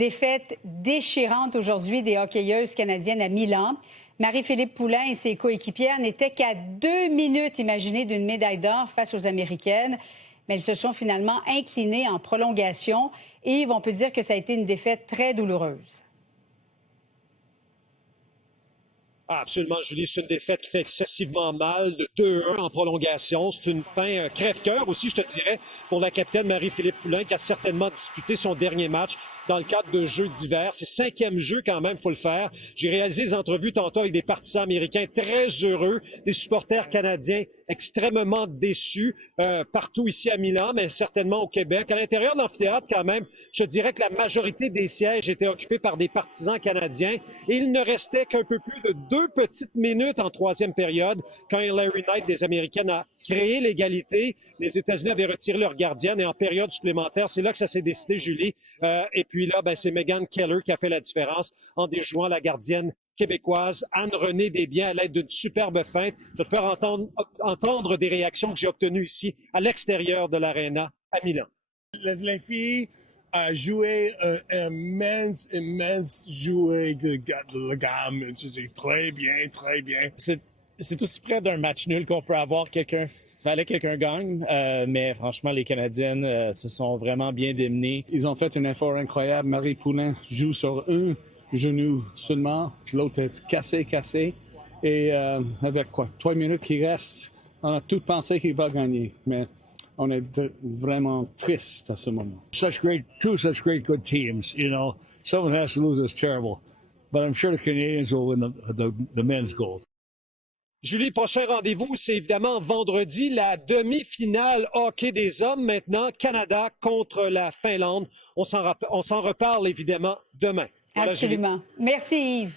Défaite déchirante aujourd'hui des hockeyeuses canadiennes à Milan. Marie-Philippe Poulin et ses coéquipières n'étaient qu'à 2 minutes, imaginez, d'une médaille d'or face aux Américaines. Mais elles se sont finalement inclinées en prolongation. Yves, on peut dire que ça a été une défaite très douloureuse. Ah, absolument, Julie. C'est une défaite qui fait excessivement mal, de 2-1 en prolongation. C'est une fin crève-cœur aussi, je te dirais, pour la capitaine Marie-Philippe Poulin, qui a certainement disputé son dernier match dans le cadre de Jeux d'hiver. C'est 5e jeu quand même, il faut le faire. J'ai réalisé des entrevues tantôt avec des partisans américains très heureux, des supporters canadiens extrêmement déçus partout ici à Milan, mais certainement au Québec. À l'intérieur de l'amphithéâtre, quand même, je dirais que la majorité des sièges étaient occupés par des partisans canadiens et il ne restait qu'un peu plus de 2 petites minutes en troisième période quand Larry Knight des Américaines a créé l'égalité. Les États-Unis avaient retiré leur gardienne et en période supplémentaire, c'est là que ça s'est décidé, Julie. Et puis là, c'est Megan Keller qui a fait la différence en déjouant la gardienne québécoise Anne-Renée Desbiens à l'aide d'une superbe feinte. Je vais te faire entendre des réactions que j'ai obtenues ici à l'extérieur de l'Arena à Milan. Les filles a joué un immense joué de gamme. C'est très bien, très bien. C'est aussi près d'un match nul qu'on peut avoir. Fallait que quelqu'un gagne, mais franchement, les Canadiennes se sont vraiment bien démenées. Ils ont fait un effort incroyable. Marie Poulin joue sur un genou seulement. L'autre est cassé. Et avec 3 minutes qui restent, on a tout pensé qu'il va gagner. Mais on est vraiment triste à ce moment. Two such great good teams, you know. Someone has to lose, it's terrible. But I'm sure the Canadians will win the men's gold. Julie, prochain rendez-vous, c'est évidemment vendredi, la demi-finale hockey des hommes. Maintenant, Canada contre la Finlande. On s'en reparle évidemment demain. Voilà, absolument. Julie. Merci Yves.